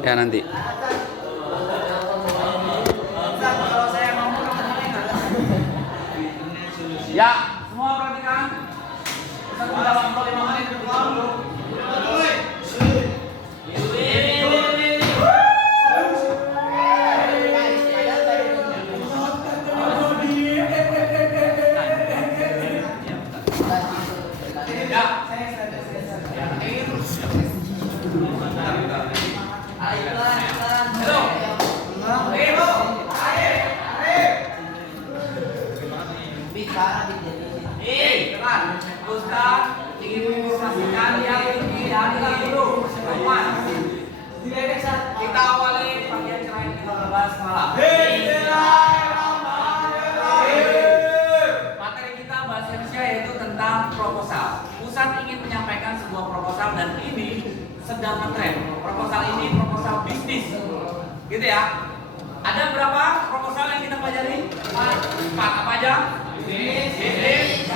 Ya nanti. Ya, semua perhatikan. Kita dalam 5 menit dulu. Ustaz ingin menginformasikan yang ini adalah dulu teman. Kita awali bagian cerah yang kita bahas malam. Materi kita bahas Indonesia yaitu tentang proposal. Pusat ingin menyampaikan sebuah proposal dan ini sedang ngetren. Proposal ini proposal bisnis, gitu ya. Ada berapa proposal yang kita pelajari? 4 apa aja? Bisnis,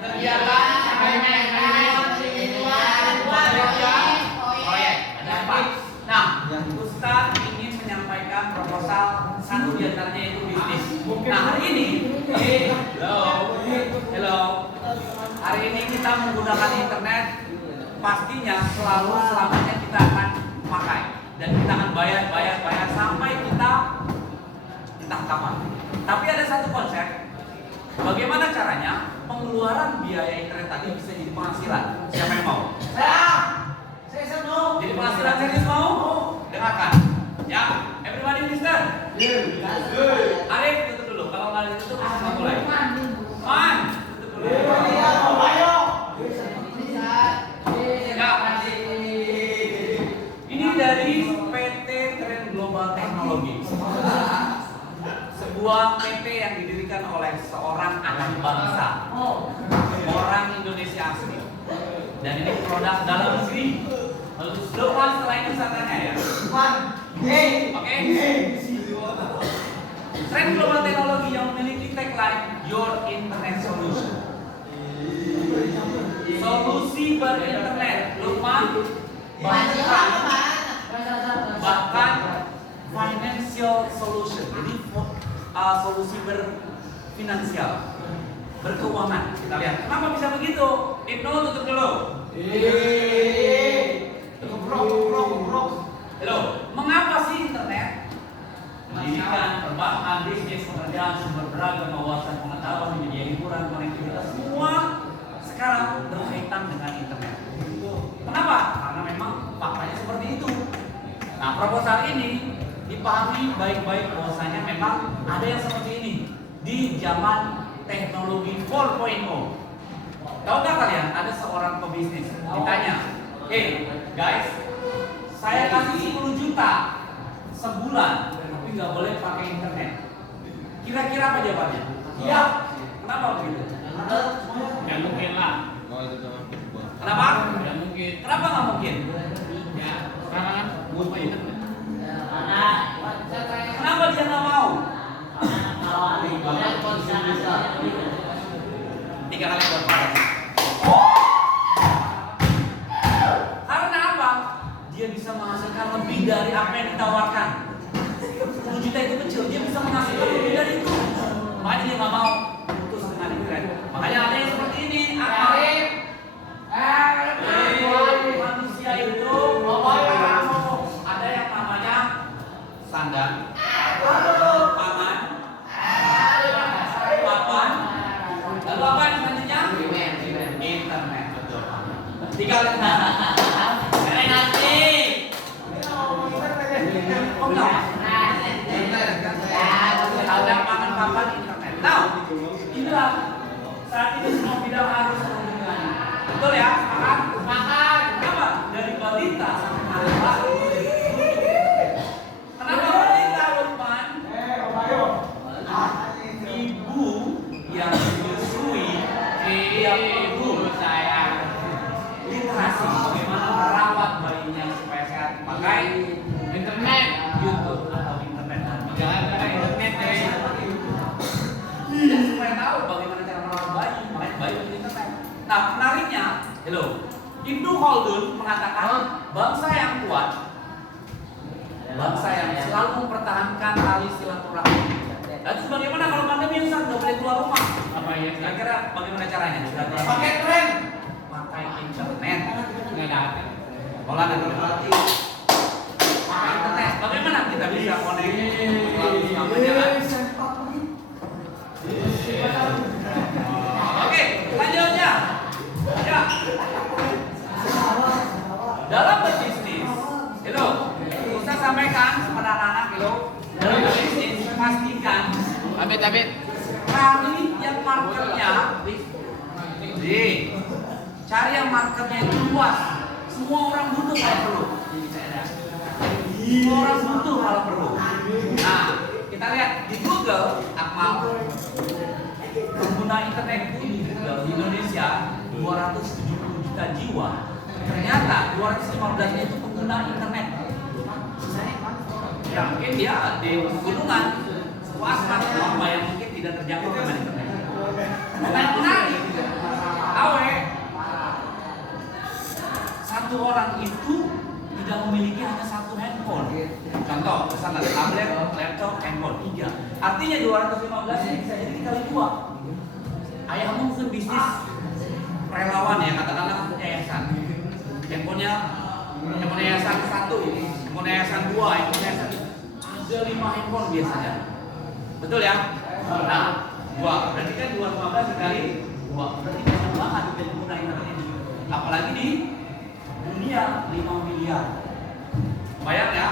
kegiatan, proyek. Ada 4. Nah, Ustaz ingin menyampaikan proposal satu di antaranya itu bisnis. Nah, hari ini, hello. Hari ini kita menggunakan internet. Pastinya selamanya kita akan pakai dan kita akan bayar sampai kita entah kapan. Tapi ada satu konsep. Bagaimana caranya pengeluaran biaya internet tadi bisa jadi penghasilan? Siapa yang mau? Saya mau. Jadi penghasilan serius mau? Dengarkan. Ya, everybody listen. Arif tutup dulu. Kalau nggak ditutup, kita mulai. Man, tutup dulu. Ya. Ini dari PT Trend Global Teknologi. Sebuah PT yang didirikan oleh seorang anak bangsa, orang Indonesia asli. Dan ini produk dalam negeri. Lalu slogan setelah ini saya tanya ya. Oke. Trend Global Teknologi yang memiliki tagline Your Internet Solution. Solusi berinternet, Lukman. Bahkan financial solution. Jadi solusi berfinansial, berkeuangan. Kita lihat. Kenapa bisa begitu? Ibnu tutup dulu. Halo. Mengapa sih internet? Pendidikan, perbankan, bisnis, pekerjaan, sumber beragam, wawasan, pengetahuan, media hiburan, konektivitas, semua sekarang berkaitan dengan internet. Kenapa? Karena memang faktanya seperti itu. Nah, proposal ini dipahami baik-baik bahwasanya memang ada yang seperti ini di zaman teknologi 4.0. Tahukah kalian ada seorang pebisnis ditanya, "Hey guys, saya kasih 10 juta sebulan, tapi nggak boleh pakai internet." Kira-kira apa jawabannya? Iya. Kenapa begitu? Nggak mungkin lah. Kenapa? Nggak mungkin. Kenapa nggak mungkin? Ya, sekarang kan butuh internet. Kenapa dia nggak mau? 3 kali buat parah. Karena apa? Dia bisa menghasilkan lebih dari apa yang ditawarkan. 10 juta itu kecil, dia bisa menghasilkan lebih dari itu. Makanya dia nggak mau putus dengan internet. Makanya ada yang seperti ini. Arif, manusia itu ada yang namanya sandang, paman, papan, lalu apa yang selanjutnya? Internet. Betul. 3 kali. Keren nanti. Oh enggak. Ada paman, papan, internet. Now, inilah saat ini semua bidang harus berhubungan. Betul ya? Makan. Kenapa? Dari balita sampai anak. Kenapa balita, Lukman? Ibu yang menyusui tiap ibu sayang. Literasi bagaimana merawat bayinya supaya sehat. Pakai internet, YouTube atau internet. Jangan pakai internet deh. Ya, supaya tahu bagaimana cara merawat bayi, makanya bayi butuh internet. Nah, menariknya Hello. Ibnu Khaldun mengatakan bangsa yang kuat, bangsa yang selalu mempertahankan tali silaturahmi. Lalu bagaimana kalau pandemi yang nggak boleh keluar rumah? Apa ya? Kira-kira bagaimana caranya? Silaturahmi. Pakai tren. Pakai internet. Nggak ada. Olah nanti berarti. Pakai internet. Bagaimana kita bisa connect melalui kampanye? Oke, selanjutnya. Ya. Dalam berbisnis, hello, Ustaz sampaikan kepada anak-anak, hello, dalam berbisnis pastikan Abid. cari yang marketnya, cari yang marketnya itu luas. Semua orang butuh kalau perlu. Semua orang butuh kalau perlu. Nah, kita lihat di Google, Akmal, pengguna internet itu di Indonesia 270 juta jiwa. Ternyata 215-nya itu pengguna internet. Ya mungkin dia di pegunungan, swasta apa yang mungkin tidak terjangkau dengan internet. Nah, yang menarik, awe satu orang itu tidak memiliki hanya satu handphone. Contoh, misalnya ada tablet, laptop, handphone 3. Artinya 215 ini bisa jadi dikali 2. Ayahmu mungkin bisnis relawan ya, katakanlah yayasan. Handphonenya yayasan 1, handphone yayasan 2, handphone yayasan ada 5 handphone biasanya. Betul ya? Nah, 2 berarti kan 215 kali 2 berarti banyak banget pengguna internet ini. Apalagi di dunia 5 miliar. Bayang ya,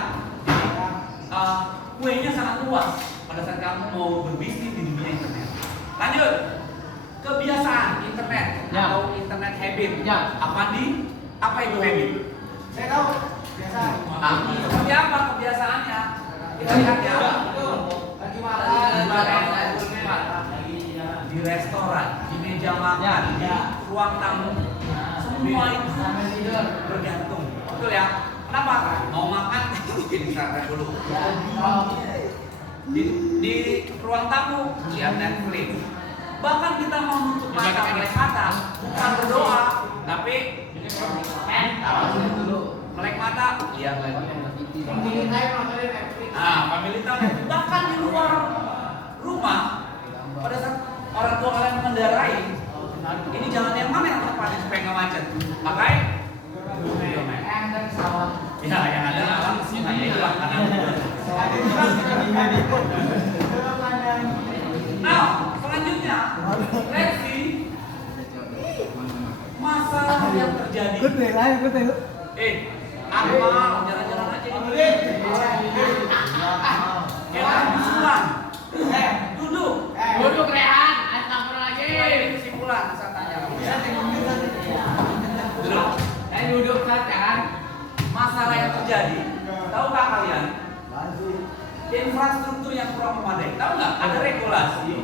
kuenya sangat luas pada saat kamu mau berbisnis di dunia internet. Lanjut, kebiasaan internet atau internet habit. Apa itu habit? Saya tahu. Biasa. Seperti apa kebiasaannya? Kita lihat ya. Lagi makan. Di restoran, di meja makan, di ruang tamu, semua itu bergantung. Betul ya? Kenapa? Mau makan, bikin istirahat dulu. Di ruang tamu, lihat Netflix. Bahkan kita mau nutup mata, melek mata, bukan berdoa, tapi melek mata, lihat lagi. Nah, family time. Bahkan di luar rumah, pada saat orang tua kalian mengendarai, ini jalan yang mana yang tepat supaya nggak macet? Pakai Google Maps. Ya, yang ada alam nah, ya itulah kanan. Nah, selanjutnya, let's see masalah yang terjadi. Akmal, jalan-jalan aja ini. Kesimpulan. Duduk. Duduk Rehan. Astagfirullahaladzim. Kesimpulan, saya tanya. Duduk. Duduk kan. Masalah yang terjadi, tahukah kalian? Infrastruktur yang kurang memadai. Tahu nggak? Ada regulasi.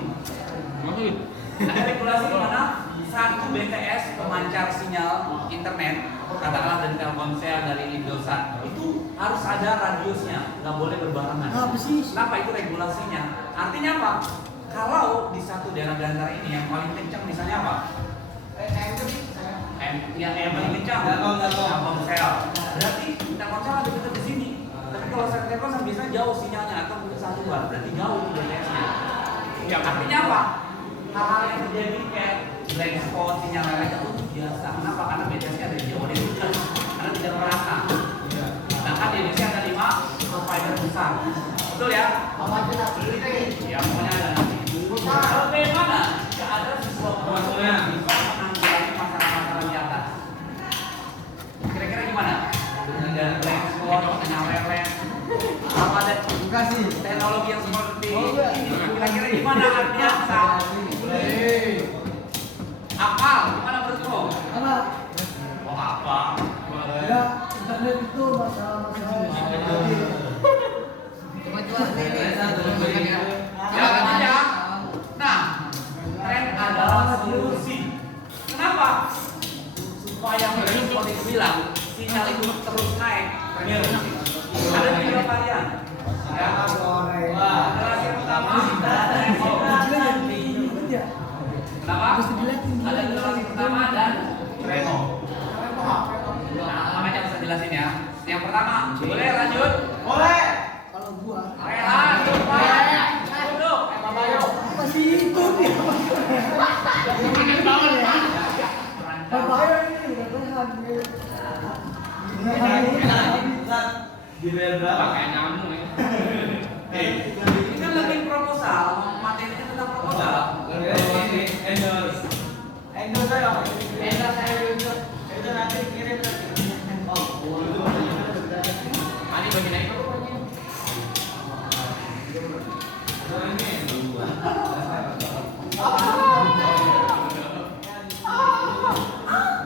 Ada regulasi di mana satu BTS pemancar sinyal internet, katakanlah dari Telkomsel, dari Indosat, itu harus ada radiusnya, nggak boleh berbarengan. Kenapa itu regulasinya? Artinya apa? Kalau di satu daerah di antara ini yang paling kencang misalnya apa? Yang paling kencang Telkomsel. Berarti Telkomsel ada dekat di sini. Tapi kalau saya Telkomsel biasanya jauh sinyalnya atau mungkin 1 bar, berarti jauh itu BTS-nya. Ya, artinya apa? Hal-hal yang terjadi kayak blank spot, sinyal leleh itu biasa. Kenapa? Karena BTS-nya ada di Jawa dan dekat, karena tidak merata. Sedangkan di Indonesia ada 5 provider besar. Betul ya? Ya, pokoknya ada nanti. Bagaimana jika ada sesuatu yang bisa menanggulangi masalah-masalah di atas? Kira-kira gimana? Dari blank spot, sinyal leleh, apa ada teknologi yang seperti ini? Kira-kira gimana artinya? Akal, gimana menurutmu? Oh apa? Internet itu Ya artinya, nah, tren adalah solusi. Kenapa? Supaya seperti itu bilang, sinyal itu terus naik. Ada 3 varian. Ya, generasi pertama Treno. Kenapa? Ada generasi pertama dan Treno. Pakai nyamuk ya. Ini kan lebih proposal, materinya tentang proposal. Ani bagian itu.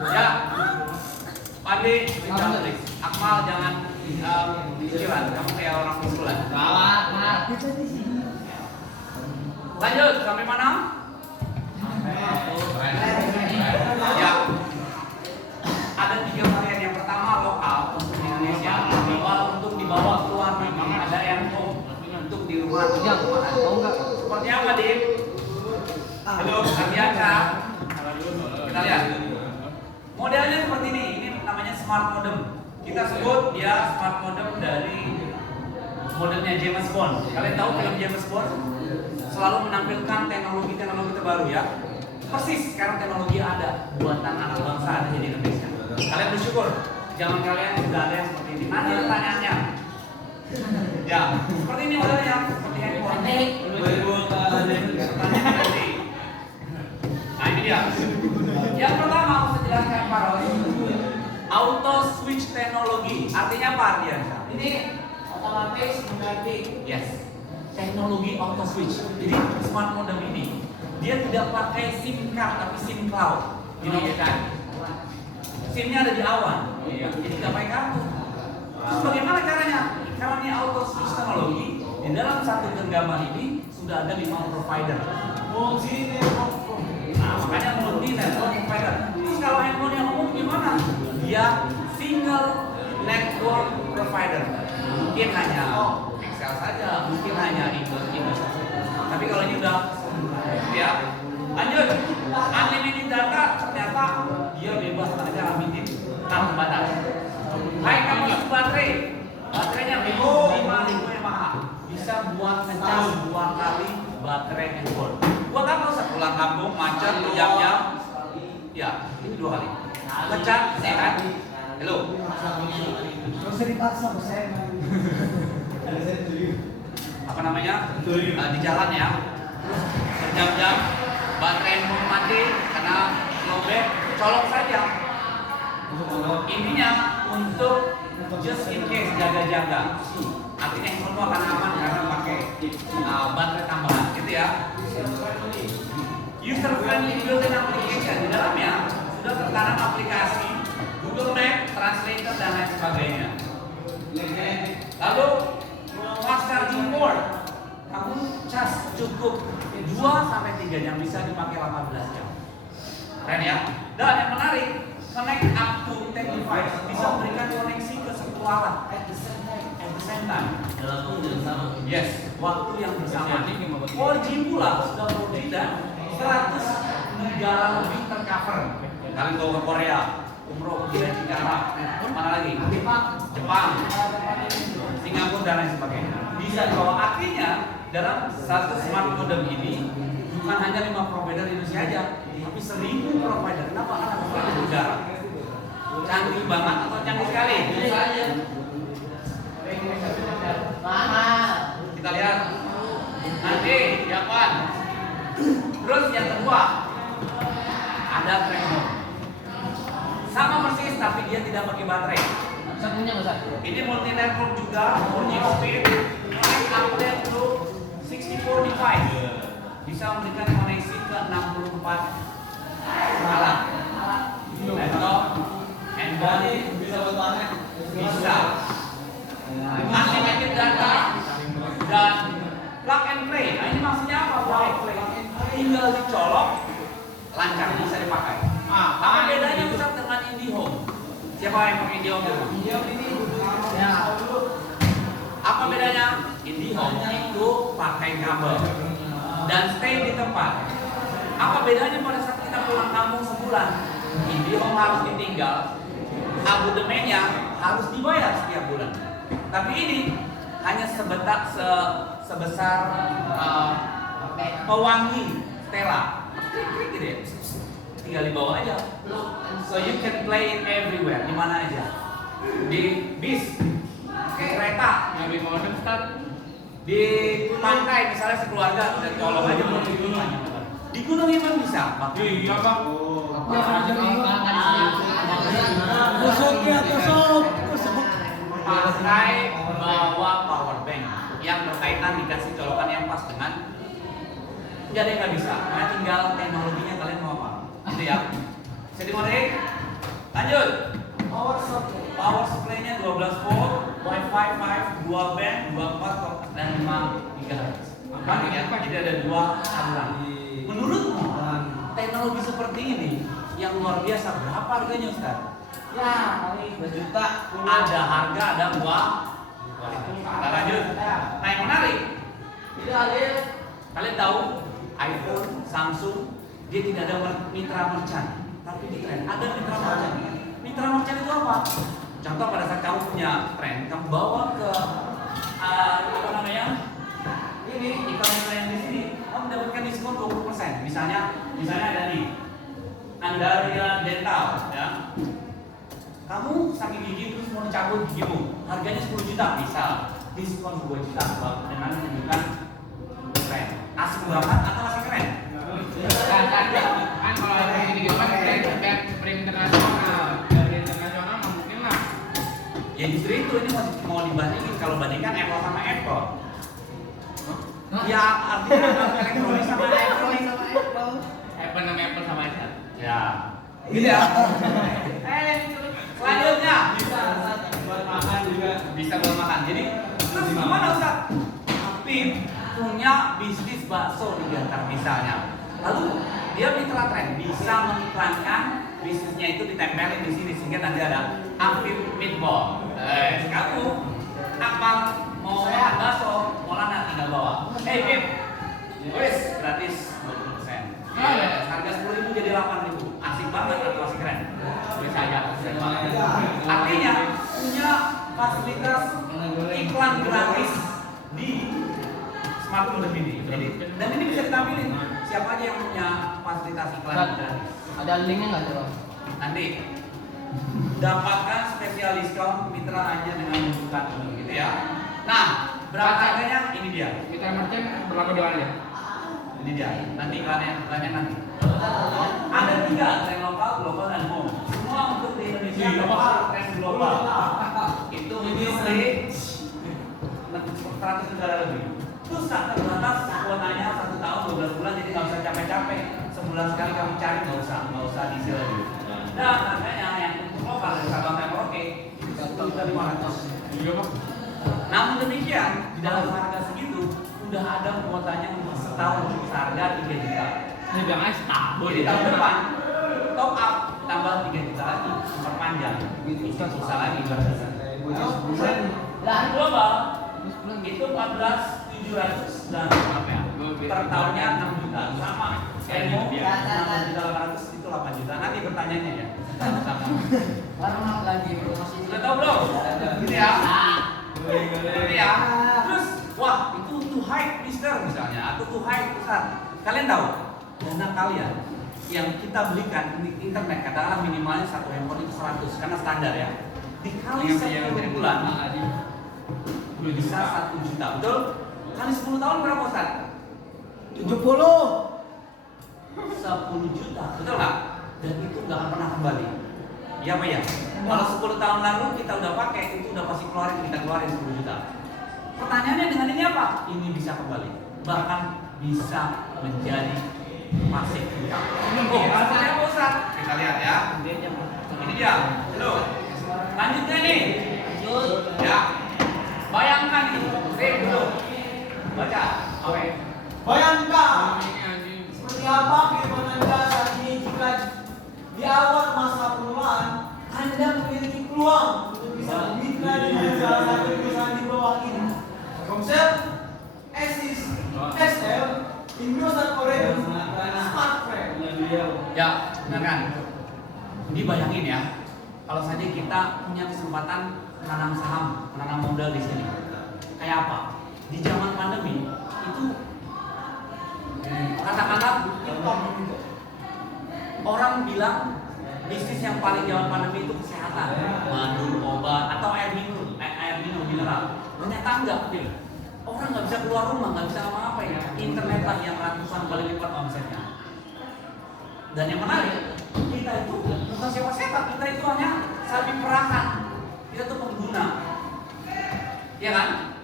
Ya, Pandi, jangan Akmal jangan pikiran, kamu kayak orang musulan. Salah, nah. Lanjut, sampai mana? Ya, ada 3 varian. Yang pertama lokal untuk di Indonesia, untuk dibawa keluar negeri. Ada yang untuk di rumah atau di tempat. Seperti apa, Dim? Halo, biasa. Kita lihat. Modelnya seperti ini. Ini namanya smart modem. Kita sebut dia smart modem dari modelnya James Bond. Kalian tahu film James Bond? Selalu menampilkan teknologi-teknologi terbaru ya. Persis sekarang teknologi ada, buatan anak bangsa ada di Indonesia. Kalian bersyukur, zaman kalian sudah ada yang seperti ini. Nanti pertanyaannya. Ya, seperti ini modelnya, seperti handphone. Pertanyaan nanti. Nah ini dia. Yang pertama aku jelaskan Parol. Auto switch teknologi. Artinya apa artinya? Ini otomatis mengganti. Yes. Teknologi auto switch. Jadi smart modem ini dia tidak pakai SIM card tapi SIM cloud. Jadi kan SIM-nya ada di awan. Jadi tidak pakai kartu. Terus bagaimana caranya? Karena ini auto switch teknologi, di dalam satu genggaman ini sudah ada 5 provider. Nah, makanya multi network provider. Terus kalau handphone yang umum gimana? Dia single network provider. Mungkin hanya Excel saja, mungkin hanya Windows saja. Tapi kalau ini udah ya. Lanjut. Unlimited data ternyata dia bebas aja unlimited tanpa batas. High capacity baterai. Baterainya 5000 mAh. Bisa buat ngecas 2 kali baterai handphone. Buat apa usah pulang kampung macet berjam-jam? Ya, ini 2 kali. Ngecas sehat. Halo. Gak usah dipaksa, saya Apa namanya? Di jalan ya. Terus berjam-jam baterai handphone mati karena lowbat, colok saja. Intinya untuk just in case jaga-jaga. Artinya handphone akan aman karena pakai baterai tambahan, gitu ya. User friendly built-in application di dalamnya sudah tertanam aplikasi Google Map, Translator dan lain sebagainya. Lalu fast charging port, kamu cas cukup 2-3 jam, bisa dipakai 18 jam. Keren ya. Dan yang menarik, connect up to 10 device, bisa memberikan koneksi ke 10 alat at the same time. Dalam waktu yang sama. Yes, waktu yang bersamaan. 4G pula sudah 4G dan 100 negara lebih tercover. Kalian tahu ke Korea, umroh di Cikarang, mana lagi? Jepang, Singapura dan lain sebagainya. Bisa dibawa. Artinya dalam satu smart modem ini bukan hanya 5 provider Indonesia aja, tapi 1000 provider. Kenapa? Karena provider negara. Canggih banget atau canggih sekali? Mahal. Kita lihat nanti Japan. Terus yang kedua ada Tremor. Sama persis tapi dia tidak pakai baterai. Satunya nggak usah. Ini multi network juga, 4G speed, connect upload to 64 device. Bisa memberikan koneksi ke 64 alat. Laptop, handphone, bisa. Unlimited data dan plug and play. Nah ini maksudnya apa plug and play? Tinggal dicolok, lancar bisa dipakai. Apa bedanya Ustaz dengan IndiHome? Siapa yang pakai IndiHome dulu? IndiHome ini Ya. Apa bedanya? IndiHome itu pakai kabel dan stay di tempat. Apa bedanya pada saat kita pulang kampung sebulan? IndiHome harus ditinggal, abonemennya harus dibayar setiap bulan. Tapi ini hanya sebesar pewangi Stella. Klik gitu ya. Tinggal dibawa aja. So you can play it everywhere, di mana aja. Di bis, kereta, Lebih modern Ustaz. di pantai misalnya sekeluarga udah tolong aja mau di gunung. Di gunung emang bisa. Iya bang. Tusuk ya tusuk. Pakai bawa power bank yang berkaitan dikasih colokan yang pas dengan. Nggak ada yang nggak bisa. Nah tinggal teknologinya kalian mau apa? Gitu ya. Bisa dimodein? Lanjut. Power supply-nya 12 volt, Wi-Fi 5, 2 band, 24 dan 5 GHz. Makanya ya, jadi ada 2 saluran. Menurutmu teknologi seperti ini yang luar biasa berapa harganya Ustaz? Ya, kali 2 juta. Ada harga, ada uang. Kita lanjut. Nah yang menarik, Itu Alif. kalian tahu iPhone, Samsung, dia tidak ada mitra merchant, tapi di tren ada mitra merchant. Mitra merchant itu apa? Contoh pada saat kamu punya tren, kamu bawa ke apa namanya? Ini iklan yang di sini, kamu mendapatkan diskon 20%. Misalnya ada nih, Andaria Dental, ya. Kamu sakit gigi terus mau dicabut gigimu, harganya 10 juta, bisa diskon 2 juta dengan menunjukkan keren. Asik banget atau masih keren? Kan kalau ini gitu kan brand internasional. Brand internasional nggak mungkin lah. Ya justru itu ini mau dibandingin kalau bandingkan Apple sama Apple. Ya artinya elektronik sama elektronik. Apple sama Apple sama aja. Ya. Gitu ya. Selanjutnya Buat makan juga. bisa buat makan. Jadi terus gimana Ustaz? Habib punya bisnis bakso di Gantar misalnya. Lalu dia mitra tren bisa mengiklankan bisnisnya itu ditempelin di sini sehingga nanti ada Habib Meatball. Kamu apa mau makan bakso? Maulana tinggal bawa. Bib, wes gratis 20%. Harga 10.000 jadi 8.000. Asik banget atau asik keren? Bisa aja. Artinya punya fasilitas iklan gratis di smartphone ini. Dan ini bisa ditampilin siapa aja yang punya fasilitas iklan gratis. Ada linknya nggak tuh? Nanti dapatkan spesial diskon mitra hanya dengan menunjukkan ini gitu ya. Nah, berapa harganya? Ini dia. Mitra merchant berlaku di mana ya? Ini dia. Nanti iklannya nanti. Ada 3 tren lokal, global dan home. Semua untuk di Indonesia lokal, tren global. Itu industri 100 negara lebih. Terus tak terbatas kuotanya 1 tahun 12 bulan, jadi nggak usah capek-capek. Sebulan sekali kamu cari nggak usah diisi lagi. Dan harganya yang untuk lokal dari Sabang sampai Merauke itu 1.500.000. Iya bang. Namun demikian di dalam harga segitu udah ada kuotanya untuk setahun seharga 3 juta. Ini bilang aja setahun. Jadi tahun depan top up tambah 3 juta lagi, perpanjang. Susah lagi berarti. Dan global itu 14.700 dan apa ya? Per tahunnya 6 juta sama. Emo 6.800 itu 8 juta. Nanti pertanyaannya ya. Sama. Warna lagi bro masih. Sudah tahu belum? Gitu ya. Gitu ya. Terus wah itu too high Mister misalnya atau too high Ustaz. Kalian tahu dana kalian yang kita belikan di internet katakanlah minimalnya satu handphone itu 100 karena standar ya. Dikali 10 bulan bisa 1 juta, betul? Kali 10 tahun berapa Ustaz? 70. 10 juta, betul nggak? Dan itu nggak akan pernah kembali. Iya apa ya? Kalau 10 tahun lalu kita udah pakai, itu udah pasti kita keluarin 10 juta. Pertanyaannya dengan ini apa? Ini bisa kembali, bahkan bisa menjadi pasif hutang. Oh, rasanya apa Ustaz? Kita lihat ya. Ini dia. Halo. Lanjutnya nih. Ya. Bayangkan itu. Dulu. Baca. Oke. Bayangkan seperti apa kehidupan Anda saat ini jika di awal masa pengelolaan Anda memiliki peluang untuk bisa bermitra dengan salah satu perusahaan di bawah ini. Komsel, Axis, XL, Indosat Oregon, Smartfren. Ya, benar kan? Jadi bayangin ya, kalau saja kita punya kesempatan menanam saham, menanam modal di sini, kayak apa? Di zaman pandemi itu katakanlah orang bilang bisnis yang paling zaman pandemi itu kesehatan, madu, obat atau air minum mineral. Ternyata enggak, gitu. Orang nggak bisa keluar rumah, nggak bisa ngapa-ngapain. Internet lah yang ratusan kali lipat omsetnya. Dan yang menarik, kita itu bukan siapa-siapa, kita itu hanya sapi perahan. Kita tuh pengguna, ya kan?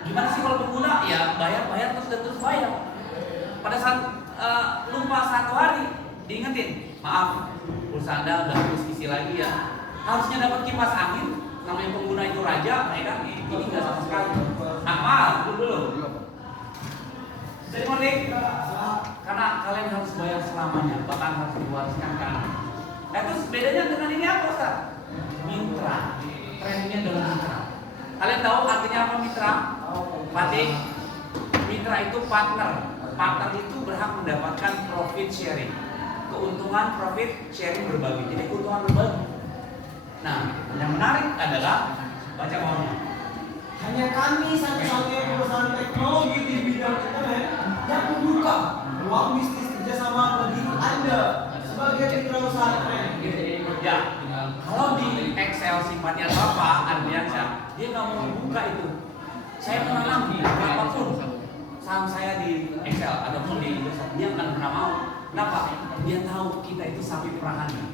Gimana sih kalau pengguna? Ya bayar terus bayar. Pada saat lupa 1 hari, diingetin, maaf, pulsa Anda udah habis isi lagi ya. Harusnya dapat kipas angin. Namanya pengguna itu raja, mereka ini nggak sama sekali. Akmal, dulu. Jadi mengerti? Karena kalian harus bayar selamanya, bahkan harus diwariskan ke anak. Terus bedanya dengan ini apa, Ustaz? Mitra. Trennya adalah mitra. Kalian tahu artinya apa mitra? Fatih, mitra itu partner. Partner itu berhak mendapatkan profit sharing. Keuntungan profit sharing berbagi. Jadi keuntungan berbagi. Nah, yang menarik adalah baca bawahnya. Hanya kami satu-satunya perusahaan teknologi di bidang internet yang membuka ruang bisnis kerjasama bagi Anda sebagai mitra usaha internet. Ya, kalau di Excel sifatnya Bapak Ardiansyah, dia nggak mau membuka itu. Saya menanam apapun saham saya di Excel ataupun di Indosat, dia nggak pernah mau. Kenapa? Dia tahu kita itu sapi perahannya.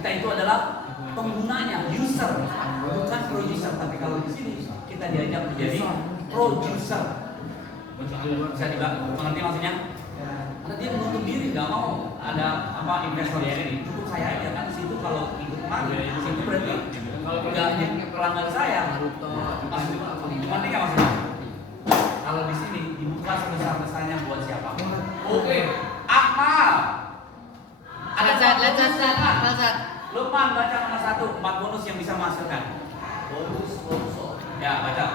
Kita itu adalah penggunanya, user, bukan producer. Tapi kalau di sini kita diajak menjadi producer. Bisa juga mengerti maksudnya? Karena dia menutup diri, nggak mau ada investor di sini. Cukup saya aja kan di situ kalau ikut kemarin, di situ berarti kalau nggak pelanggan saya. Ngerti nggak maksudnya? Kalau di sini dibuka sebesar-besarnya buat siapa? Oke, Akmal. Lezat. Lukman baca mana satu 4 bonus yang bisa menghasilkan. Bonus. Ya baca.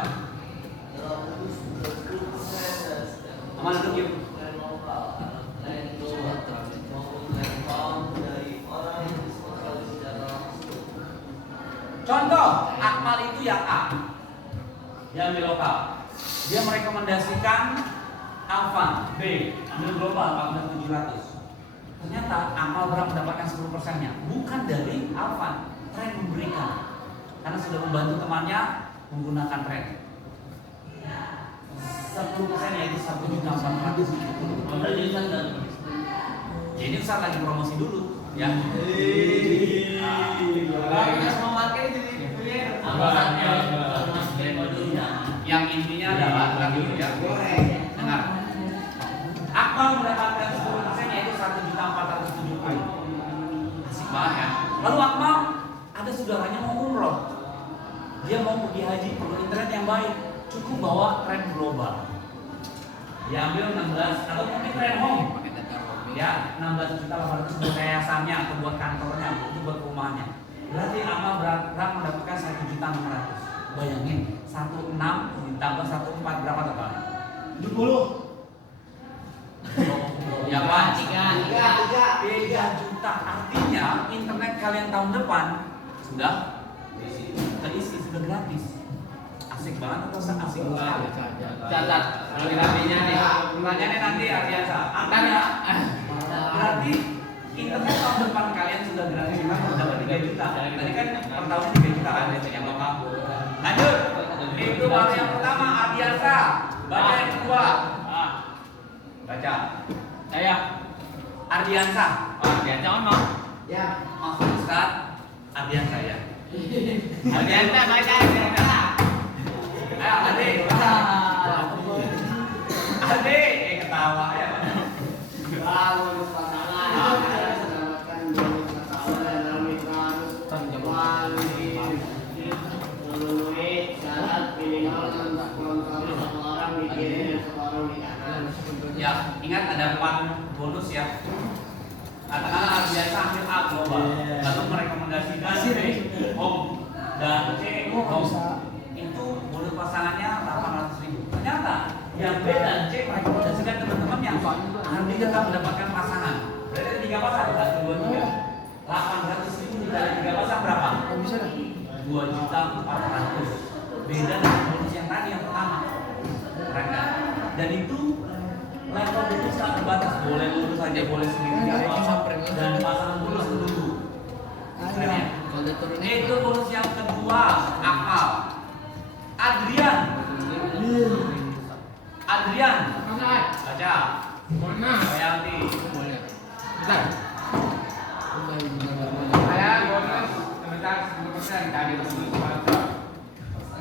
Amal duduk yuk. Contoh, Akmal itu yang A, yang di lokal. Dia merekomendasikan Alvan, B, ambil global 14.700. Ternyata Akmal berhak mendapatkan 10%-nya, bukan dari Alvan, tren memberikan. Karena sudah membantu temannya menggunakan tren. 10% yaitu 1.400.000. Jadi Ustaz lagi promosi dulu, ya. Yang intinya adalah dengar. Akmal mendapatkan 10% yaitu 1.470.000. Asik banget ya. Lalu Akmal ada saudaranya mau umroh. Dia mau pergi haji, perlu internet yang baik. Cukup bawa tren global. Dia ambil 16 atau mungkin tren home. Ya, 16.800 buat yayasannya atau buat kantornya, itu buat perumahannya. Berarti Akmal berhak mendapatkan 1.600.000. Bayangin, 16 ditambah 14 berapa total? 70. Ya Pak, 3 juta. Artinya internet kalian tahun depan sudah terisi, sudah gratis. Asik banget atau asik banget? Catat. Kalau gratisnya nih. Pertanyaannya nanti Ardiansa. Angkanya berarti internet tahun depan kalian sudah gratis dapat 3 juta. Tadi kan per tahunnya 3 juta kan yang lokal. Lanjut. Itu baru yang pertama Ardiansa. Baca yang kedua. Baca. Saya Ardiansa. Ardiansa ono. Ya. Maksud Ustaz Ardiansa ya. Ardiansa baca Ardiansa. Ayo adik. Adik ketawa ya. Bonus pasangan mendapatkan bonus ketahuan dalam mitra memenuhi syarat minimal untuk melengkapi 1 orang di kiri dan 1 orang di kanan. Ya, ingat ada 4 bonus ya. Katakanlah Ardiansa ambil A global, lalu merekomendasikan B home dan C home. Itu bonus pasangannya 800.000. Ternyata yang B dan C merekomendasikan teman-temannya Ardi tetap mendapatkan pasangan. Berarti ada 3 pasang, 1, 2, 3. 800.000 dikali 3 pasang berapa? 2.400.000. Beda dengan bonus yang tadi yang pertama. Keren kan? Dan itu level bonus tak terbatas, boleh lulus saja, boleh sendiri dan pasangan bonus menunggu. Keren ya? Itu bonus yang kedua, Akmal. Adrian. Adrian. Mana? Baca. Mana? Bayanti. Bentar. Saya bonus sebesar 10% tadi bersama sponsor.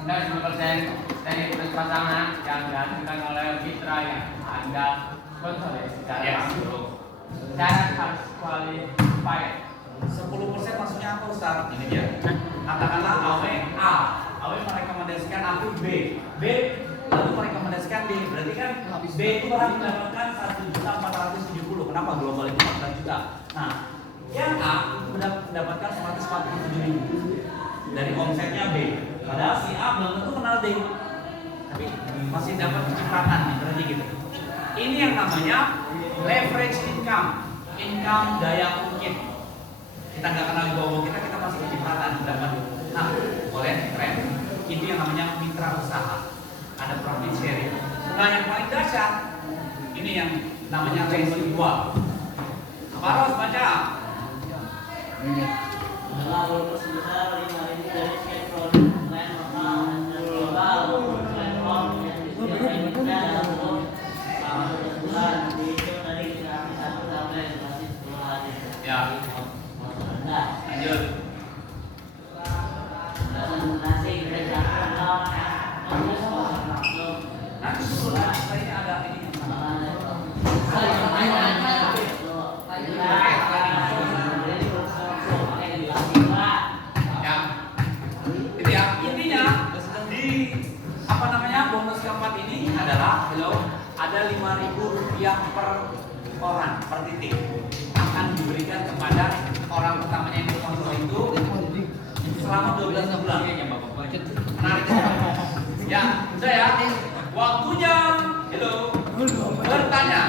Anda 10% dari bonus pasangan yang dihasilkan oleh mitra yang Anda sponsori secara langsung. Syarat harus qualified. 10% maksudnya apa Ustaz? Ini dia. Katakanlah AW A. AW merekomendasikan aku B. B lalu merekomendasikan D. Berarti kan B itu berhak mendapatkan 1.470. Kenapa global itu 4 juta? Nah, yang A itu mendapatkan 147.000 dari omsetnya B. Padahal si A belum tentu kenal D. Tapi masih dapat kecepatan nih, berarti gitu. Ini yang namanya leverage income. Income daya ungkit. Kita nggak kenal di bawah kita masih kecepatan dapat. Nah, boleh keren. Itu yang namanya mitra usaha. Ada profit sharing. Nah, yang paling dahsyat ini yang namanya residual. Apa harus baca? Kalau sebesar 5.000 dari sekian produk lain maka global platform yang disediakan dalam bentuk bulan dihitung dari generasi 1 sampai generasi 10 hari. Ya. Lanjut. Nasi berdasarkan Nanti dulu lah, ini ada ini. Ya, itu ya. Intinya di apa namanya bonus keempat ini adalah ada 5.000 rupiah per orang per titik akan diberikan kepada orang pertamanya yang sponsor itu selama 12 bulan. Menarik ya, sudah ya. Waktunya, bertanya.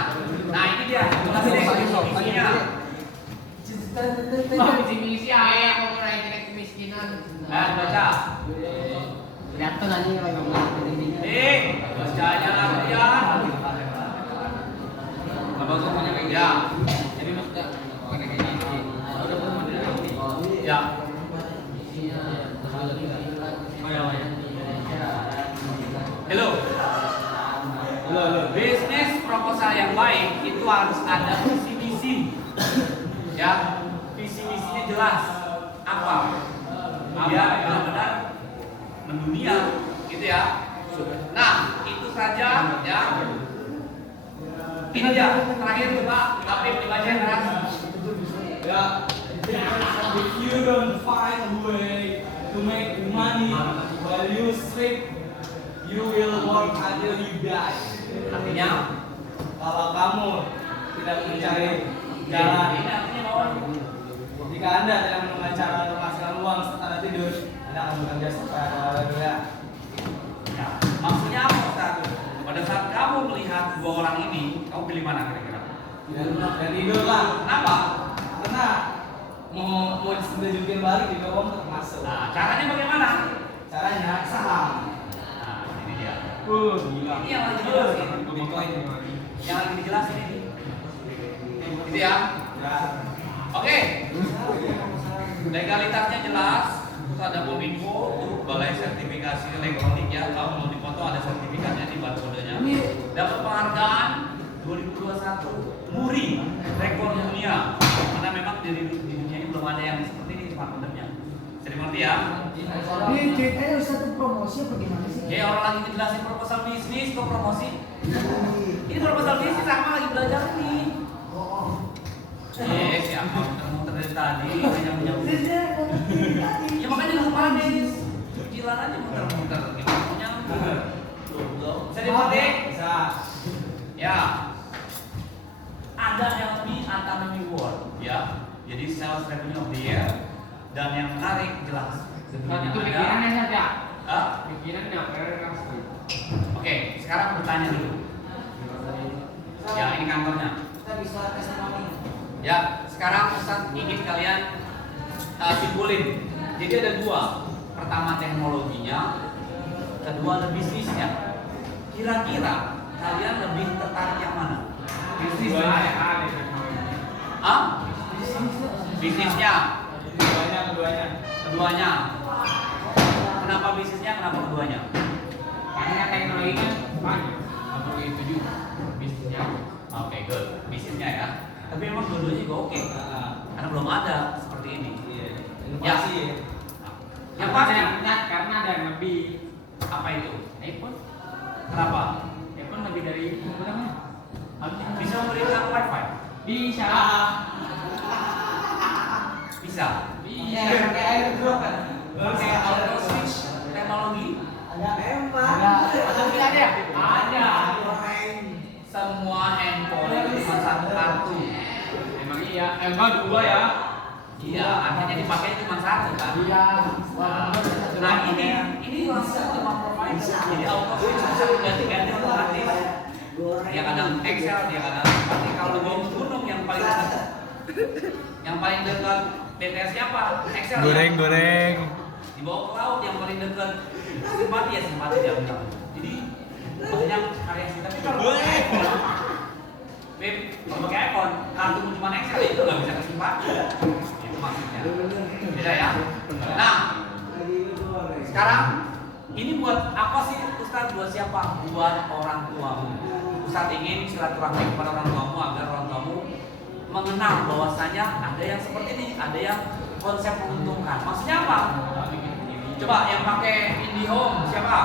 Nah ini dia, visinya. Visi misi apa yang mengurangi tingkat kemiskinan? Baca. Kelihatan aja kalau ngomong. Bacanya lagi ya. Abang tuh punya kayak Ya, Jadi maksudnya bukan kayak gini. Udah pun nanti. ya. Halo. Bisnis proposal yang baik itu harus ada visi misi. Ya, visi misinya jelas. Apa? Dia benar-benar mendunia, gitu ya. Nah, itu saja ya. Ini dia terakhir Pak, Apip dibacain keras. Yeah. If you don't find a way to make money while you sleep, you will work until you die. Artinya, Kalau kamu tidak mencari jalan, ini artinya bahwa jika Anda tidak menemukan cara untuk menghasilkan uang setelah tidur, Anda akan bekerja sampai awal dunia. ya, maksudnya apa Ustaz? Pada saat kamu melihat dua orang ini, kamu pilih mana kira-kira? Dan tidur lah. Kenapa? Karena mau ditunjukin balik juga uang tetap masuk. Nah, caranya bagaimana? Caranya saham. Nah, ini dia. Gila. Ini yang lagi dijelasin. Yang lagi dijelasin ini. Gitu ya. Ya. Oke. Legalitasnya jelas. Terus ada Kominfo, tuh balai sertifikasi elektronik ya. Kalau mau dipoto ada sertifikatnya di barcode-nya. Dapat penghargaan 2021 Muri rekor dunia. Karena memang di dunia ini belum ada yang seperti ini cuma benernya. Bisa dimengerti ya? Ini ceritanya satu promosi apa gimana sih? Jadi orang lagi ngejelasin proposal bisnis kok promosi. Ini proposal bisnis sama lagi belajar nih. Siapa muter-muter dari tadi hanya menyambung. Ya makanya lupa nih. Cicilan aja muter-muter. Gimana mau nyambung? Bisa dimengerti? Bisa. Ya. Ada LP Autonomy Award ya. Jadi sales revenue of the year. Dan yang menarik jelas. Itu pikirannya saja. Ah? Pikirannya pasti. Oke, sekarang bertanya dulu. Ya, ini kantornya. Kita bisa tes money. Ya, sekarang Ustaz ingin kalian simpulin. Jadi ada dua. Pertama teknologinya, kedua ada bisnisnya. Kira-kira kalian lebih tertarik yang mana? Bisnis ada teknologi. Ah? Bisnisnya. Keduanya. Keduanya. Kenapa bisnisnya? Kenapa keduanya? Makanya teknologinya banyak. Nggak perlu itu juga bisnisnya. Oke, good. Bisnisnya ya. Tapi memang dua-duanya juga oke. Karena belum ada seperti ini. Inovasi ya. Yang pasti karena ada yang lebih. apa itu? iPhone Kenapa? lebih dari itu namanya. Bisa memberikan wifi? Bisa. Bisa. Ya, pakai airdrop kan. Pakai auto switch teknologi? Ada emang. Tapi ada ya? Ada. Semua handphone itu cuma satu kartu. Emang iya. Enggak dua ya. Iya, akhirnya dipakai cuma satu kan? Iya. Nah ini langsung cuma provider. Jadi auto switch bisa ganti-ganti otomatis. Dia kadang Excel, dia kadang pasti kalau mau gunung yang paling dekat BTS siapa? Excel. Goreng. Dibawa ke laut yang paling dekat simpati ya simpati dia bilang. Jadi banyak variasi. Tapi kalau pakai iPhone, kalau pakai iPhone, kartu cuma Excel itu nggak bisa kesimpati. Itu maksudnya. Beda ya. Nah, sekarang ini buat apa sih Ustadz? Buat siapa? Buat orang tuamu. Ustadz ingin silaturahmi kepada orang tuamu agar orang tuamu mengenal bahwasanya ada yang seperti ini, ada yang konsep menguntungkan. Maksudnya apa? Coba yang pakai IndiHome siapa?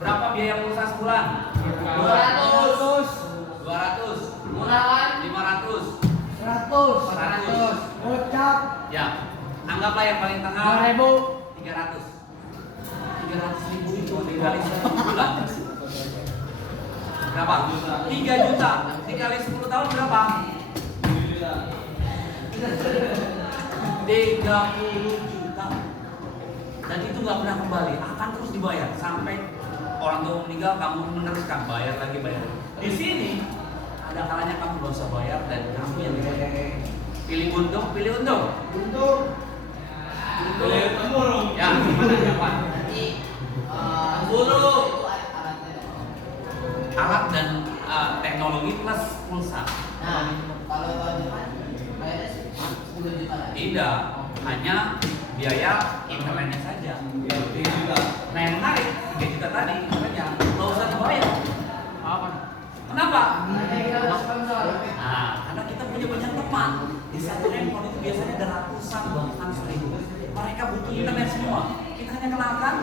Berapa biaya pulsa sebulan? 200. 200. Murahan. 500. 100. Gocap. Ya. Anggaplah yang paling tengah 2000. 300. 300.000 itu dikali 1 bulan. Berapa? 3 juta. Dikali 10 tahun berapa? 30 juta. Dan itu nggak pernah kembali, akan terus dibayar sampai orang tua meninggal, kamu meneruskan bayar lagi. Di sini ada kalanya kamu nggak usah bayar dan kamu yang dibayar. Pilih untung. Ya, gimana jawaban? Alat dan teknologi plus pulsa. Nah, kalau bayarnya 10 juta lah. Tidak, hanya biaya internetnya saja. Nah yang menarik, 3 juta tadi, makanya nggak usah dibayar. Apa? Kenapa? Ada sponsor. Nah, karena kita punya banyak teman di satu handphone itu biasanya ada ratusan bahkan 1000. Mereka butuh internet semua. Kita hanya kenalkan,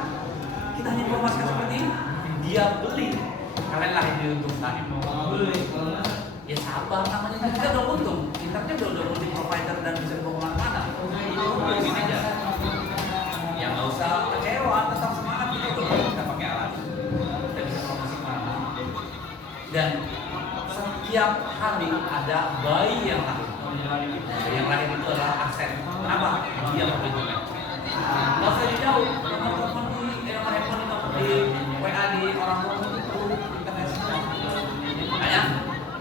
kita hanya informasikan seperti ini. Dia beli, kalian lah yang diuntungkan. Ya sabar, namanya juga udah untung. Internetnya udah multi provider dan bisa dibawa kemana-mana. Untungin aja. Ya nggak usah kecewa, tetap semangat gitu loh. Kita pakai alat, kita bisa promosi kemana-mana. Dan setiap hari ada bayi yang lahir. Yang lahir itu adalah aset. Kenapa? Dia pakai internet. Nggak usah dijauh. Teman-teman di WA di orang tua itu internet semua. Makanya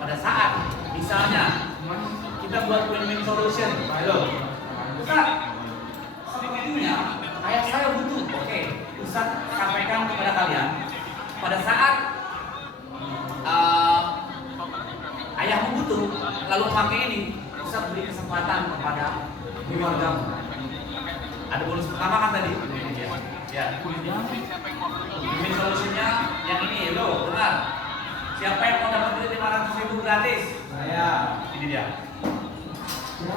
pada saat misalnya kita buat win-win solution, Ustaz, sebetulnya ayah saya butuh. Oke, Ustaz sampaikan kepada kalian pada saat ayahmu butuh lalu memakai ini, Ustaz beri kesempatan kepada keluargamu. Ada bonus pertama kan tadi? Ya. Win solutionnya yang ini, lo dengar. Siapa yang mau dapat duit 500.000 gratis? Saya. Ini dia.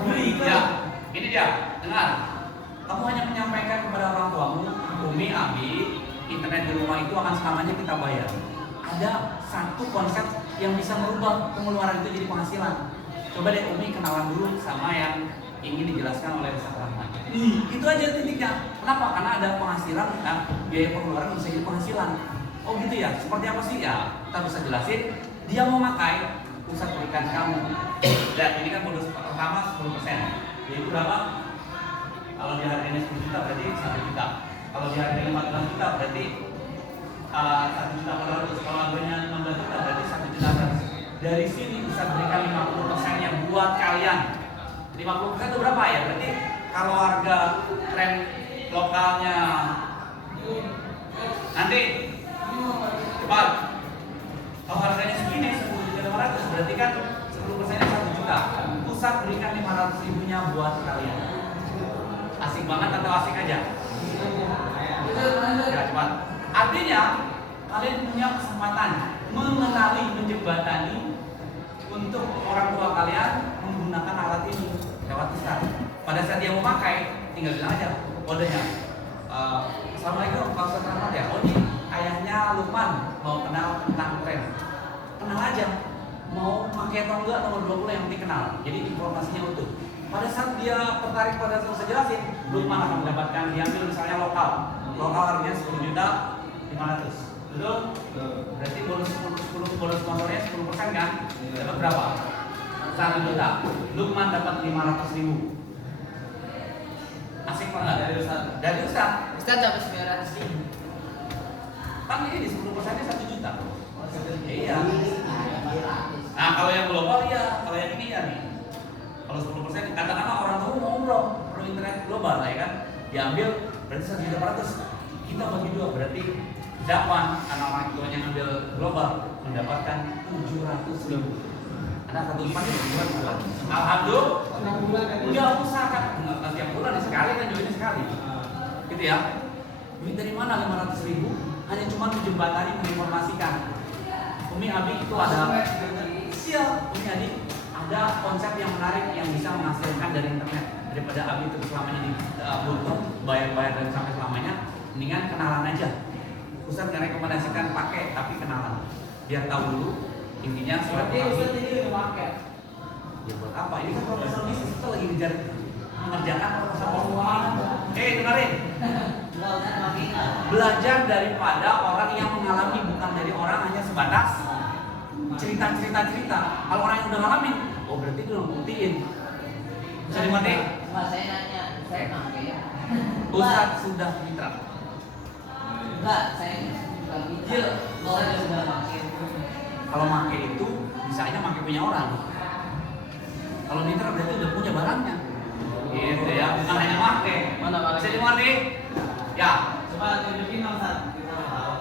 Beli ya. Ini dia. Dengar. Kamu hanya menyampaikan kepada orang tuamu, Umi, Abi, internet di rumah itu akan selamanya kita bayar. Ada satu konsep yang bisa merubah pengeluaran itu jadi penghasilan. Coba deh Umi kenalan dulu sama yang ingin dijelaskan oleh Ustaz Rahman. Itu aja titiknya. Kenapa? Karena ada penghasilan, biaya pengeluaran bisa jadi penghasilan. Oh gitu ya, seperti apa sih ya? Kita bisa jelasin. Dia mau pakai, Ustaz berikan kamu. Dan ini kan bonus pertama 10%. Jadi berapa? Kalau di harganya 10 juta berarti 1 juta. Kalau di harganya 14 juta berarti 1 juta 400. Kalau harganya 16 juta berarti 1 juta 100. Dari sini bisa berikan 50% yang buat kalian. 50% itu berapa ya? Berarti kalau harga tren lokalnya nanti cepat. Kalau harganya segini 10.500 berarti kan 10%-nya 1 juta. Pusat berikan 500.000-nya buat kalian. Asik banget atau asik aja? Ya cepat. Artinya kalian punya kesempatan mengenali, menjembatani untuk orang tua kalian menggunakan alat ini lewat Ustaz. Pada saat dia mau pakai, tinggal bilang aja kodenya. Assalamualaikum Pak Ustaz Rahmat ya. Oh ini ayahnya Lukman mau kenal tentang tren. Kenal aja. Mau pakai atau enggak nomor 20 yang penting kenal. Jadi informasinya utuh. Pada saat dia tertarik pada saat saya jelasin, Lukman akan mendapatkan diambil misalnya lokal. Lokal harganya 10 juta 500. Betul? Berarti bonus sponsornya 10% kan? Dapat berapa? 1 juta. Lukman dapat 500.000. Asik banget dari Ustaz. Dari Ustaz. Ustaz dapat 900.000. Kan ini di 10%-nya 1 juta. Iya. Nah, kalau yang global ya, kalau yang ini ya nih. Kalau 10% katakanlah orang tua mau umroh, perlu internet global ya kan? Diambil berarti 1.800.000. Kita bagi dua berarti Japan anak orang tuanya ngambil global mendapatkan 700.000. Ada satu bulan. Alhamdulillah. Udah usaha kan nggak tiap bulan sekali kan joinnya sekali. Gitu ya. Duit dari mana 500.000? Hanya cuma menjembatani menginformasikan. Umi Abi itu ada. Iya, Umi Abi ada konsep yang menarik yang bisa menghasilkan dari internet daripada Abi itu selamanya di butuh bayar-bayar dan sampai selamanya. Mendingan kenalan aja. Ustaz merekomendasikan pakai tapi kenalan biar tahu dulu intinya surat Ustaz ini udah pakai. ya buat apa ini kan profesor bisnis kita lagi ngejar mengerjakan proposal keuangan. Dengerin belajar daripada orang yang mengalami bukan dari orang hanya sebatas cerita. Kalau orang yang udah ngalamin oh berarti itu udah buktiin bisa dimengerti. Mas saya nanya, saya pakai ya. Ustaz sudah mitra. Enggak, saya bukan mitra. Saya sudah pakai. Kalau make itu bisa aja make punya orang. Kalau mitra berarti udah punya barangnya. Gitu ya, bukan hanya make. Mana barangnya? Bisa dimengerti? Ya. Coba tunjukin dong Ustaz. Kita mau tahu.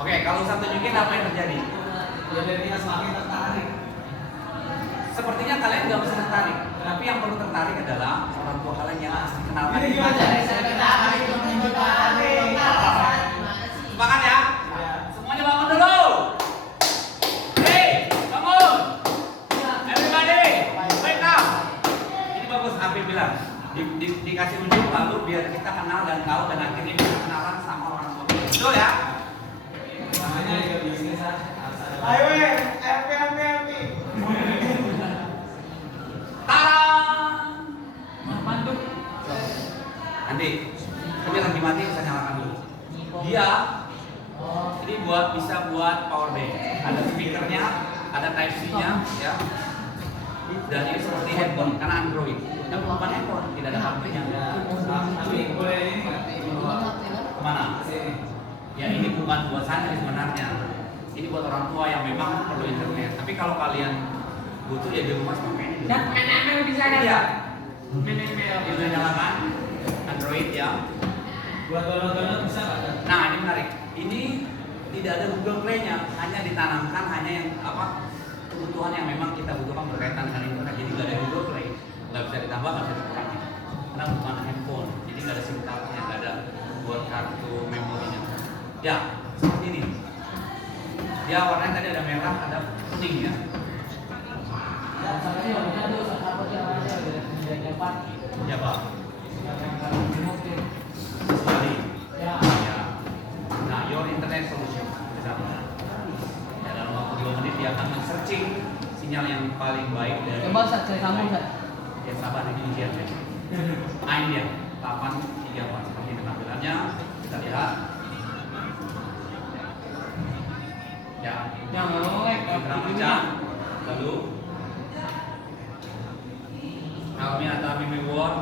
Oke, kalau Ustaz tunjukin apa yang terjadi? Ya biar kita semakin tertarik. Sepertinya kalian nggak bisa tertarik, tapi yang perlu tertarik adalah orang tua kalian yang harus dikenalkan. Ini gimana? Semangat ya? Semuanya bangun dulu. Hey, bangun. Everybody, wake up. Ini bagus, Abi bilang. Dikasih unjuk lalu biar kita kenal dan tahu dan akhirnya bisa kenalan sama orang tua. Betul ya? Namanya juga bisnis ah. Ayo, MP. Tarang. Mantuk. Nanti, tapi lagi mati bisa nyalakan dulu. Dia ini bisa buat power bank. Ada speakernya, ada Type C-nya, ya. Dan ini seperti handphone karena Android. Dan bukan handphone, tidak ada HP-nya. Ini boleh ini nggak? Kemana? Sini. Ya ini bukan buat santri sebenarnya. Ini buat orang tua yang memang perlu internet. Tapi kalau kalian butuh ya di rumah pakai ini. Dan MML bisa ada. Iya. MML. Itu nyalakan Android ya. Buat download bisa nggak? Nah ini menarik. Ini tidak ada Google Play-nya, hanya ditanamkan hanya yang kebutuhan yang memang kita butuhkan berkaitan dengan internet. Jadi nggak ada Google Play, nggak bisa ditambah, nggak bisa dikurangi. Karena bukan handphone, jadi nggak ada SIM card-nya, nggak ada buat kartu memorinya. Ya seperti ini. Ya warnanya tadi ada merah, ada kuning ya. Sampai sini bisa tuh apa yang ada udah dapat. Ya Pak. Sekali. Ya. Ya. Nah, your internet solution. Ya, dalam waktu 2 menit dia akan men-searching sinyal yang paling baik dari. Coba Ustaz, saya sambung Ustaz. Ya sabar ini ujian ya. Nah ini dia 834 seperti ini tampilannya. Kita lihat. Ya. Yang ngomongnya Kita baca. Lalu kami atau Mimi Ward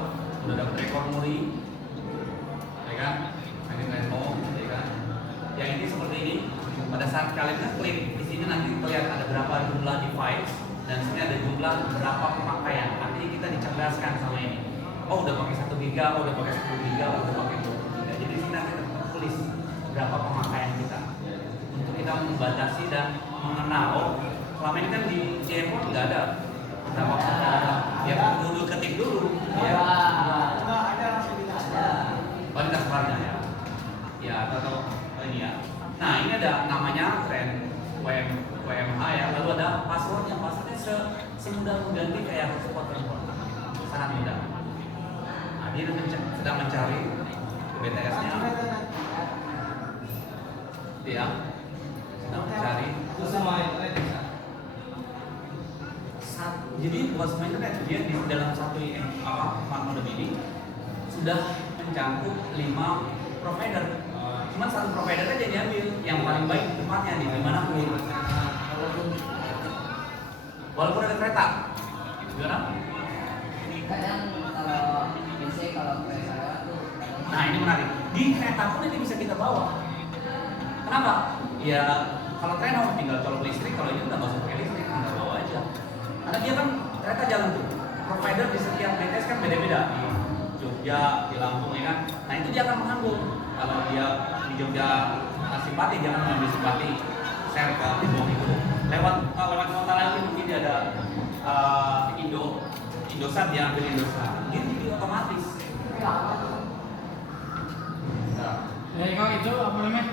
udah dapat rekor muri, ya kan? Ini Leno, ya kan? Ya ini seperti ini. Pada saat kalian klik di sini nanti terlihat ada berapa jumlah device dan sini ada jumlah berapa pemakaian. Artinya kita dicerdaskan sama ini. Oh udah pakai 1 giga, oh udah pakai 10 giga, oh udah pakai 20 giga. Jadi di sini nanti tertulis berapa pemakaian kita untuk kita membatasi dan mengenal. Oh selama ini kan di handphone nggak ada berapa pemakaian. Ya dulu ketik dulu. Ya. Ada langsung kita ada. Kualitas barangnya ya. Ya atau ini ya. Nah, ini ada namanya tren WMH ya, lalu ada passwordnya semudah mengganti kayak hotspot handphone, sangat mudah. Nah, dia sedang mencari BTS-nya, dia sedang mencari. Jadi bukan semua internet, dia di dalam satu smart modem ini sudah mencakup 5 provider. Cuma satu provider aja diambil yang paling baik tempatnya di mana pun. Walaupun ada kereta, gimana? Kadang kalau biasanya kalau kereta lewat tuh Nah ini menarik. Di kereta pun ini bisa kita bawa. Kenapa? Ya kalau tren tinggal colok listrik, kalau ini udah masuk pakai listrik, tinggal bawa aja. Karena dia kan kereta jalan tuh. Provider di setiap BTS kan beda-beda. Di Jogja, di Lampung ya kan. Nah itu dia akan mengambil. Kalau dia di Jogja simpati, jangan mengambil simpati. Share ke Bogor itu. Lewat kota lagi mungkin dia ada Indosat, dia ambil Indosat. Jadi otomatis. Ya kok itu apa namanya?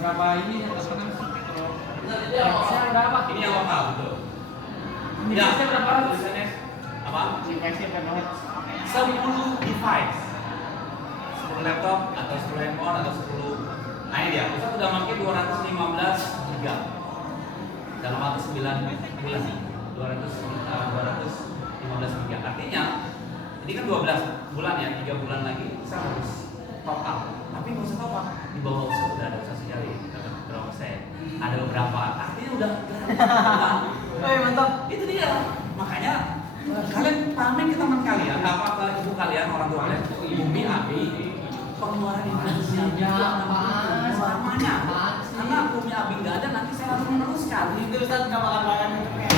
Berapa ini apa namanya? Saya berapa? Ini yang lokal betul. Ini Ya. saya berapa tulisannya? Apa? Device-nya berapa? 10 device, 10 laptop atau 10 handphone atau 10. Nah ini dia, pusat sudah makin 215 giga dalam waktu 9 bulan. 215 giga. Artinya ini kan 12 bulan ya, 3 bulan lagi bisa harus top up. Tapi nggak usah top up, di bawah udah ada usaha sekali, dapat berapa persen. Ada beberapa, artinya udah Mantap. itu dia. Makanya kalian pamer ke teman kalian, apa ke ibu kalian, orang tua kalian, Umi, Abi, pengeluaran Indonesia selamanya. Karena Umi, Abi nggak ada, nanti saya harus meneruskan. Itu Ustaz nggak makan barang internet.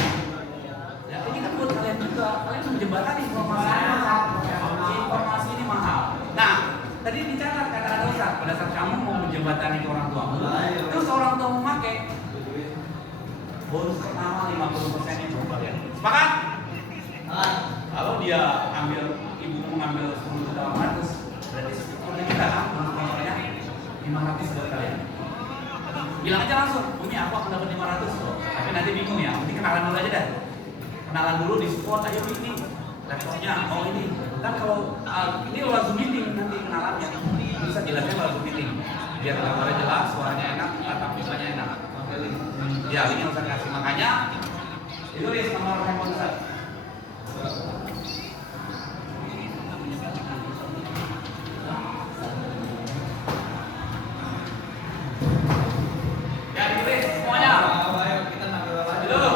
Ya, ini kan buat kalian juga, kalian menjembatani informasi ini mahal. Nah, tadi dicatat kata ada Ustaz, pada saat kamu mau menjembatani ke orang tuamu, terus orang tua memakai bonus pertama 50% itu kalian. Sepakat? Kalau dia ibu mengambil 10.800.000, berarti seperti kita kan, sponsornya 500 buat kalian. Bilang aja langsung, Umi aku akan dapat 500 loh. Tapi nanti bingung ya, nanti kenalan dulu aja deh. Kenalan dulu di support, ayo ini laptopnya, oh ini. Kan kalau ini lewat Zoom meeting nanti kenalannya, bisa jelasnya lewat Zoom meeting. Biar gambarnya jelas, suaranya enak, tatap mukanya enak. Ya, ini yang saya kasih, makanya itu nomor handphone Ustaz. Ya, ditulis semuanya. Dulu.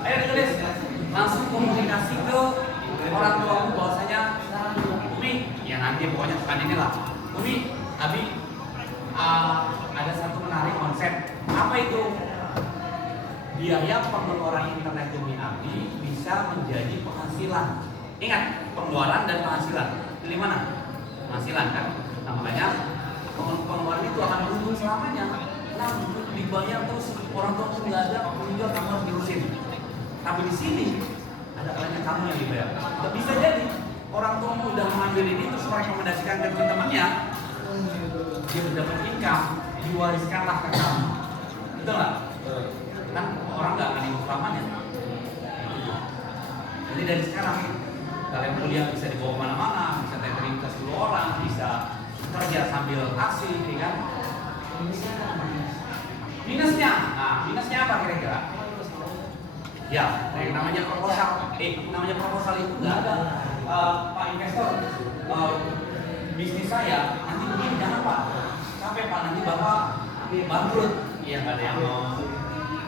Ayo ditulis. Langsung komunikasi ke orang tuamu bahwasanya Umi, ya nanti pokoknya tekan inilah. Umi, Abi, ada satu menarik konsep. Apa itu? Biaya pengeluaran internet Umi Abi bisa menjadi penghasilan. Ingat, pengeluaran dan penghasilan. Pilih mana? Penghasilan kan? Nah makanya pengeluaran itu akan beruntung selamanya. Nah, dibayar terus orang tua pun nggak ada, menjual kamu harus diurusin. Tapi di sini ada kalanya kamu yang dibayar. Tidak bisa jadi orang tua udah mengambil ini terus merekomendasikan ke teman-temannya, dia mendapat income, diwariskanlah ke kamu. Betul nggak? Kan orang nggak akan hidup selamanya. Jadi dari sekarang kalian kuliah bisa dibawa kemana-mana, bisa tethering ke 10 orang, bisa kerja sambil aksi, ya kan? Minusnya, nah minusnya apa kira-kira? Ya, yang namanya proposal. Namanya proposal itu nggak ada. Pak investor, bisnis saya nanti begini jangan Pak. Capek Pak, nanti Bapak bangkrut. Iya nggak ada yang mau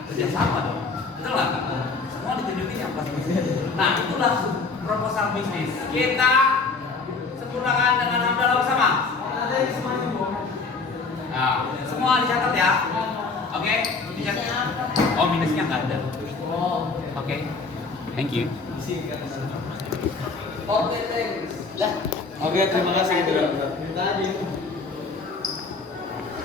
kerjasama dong. Betul nggak? Semua ditunjukin yang pasti. Nah itulah proposal bisnis. Kita sempurnakan dengan hamdalah bersama. Nah, semua dicatat ya. Oke, dicatat. Oh minusnya nggak ada. Oke, thank you. Oke, thanks. Lah. Oke, terima kasih.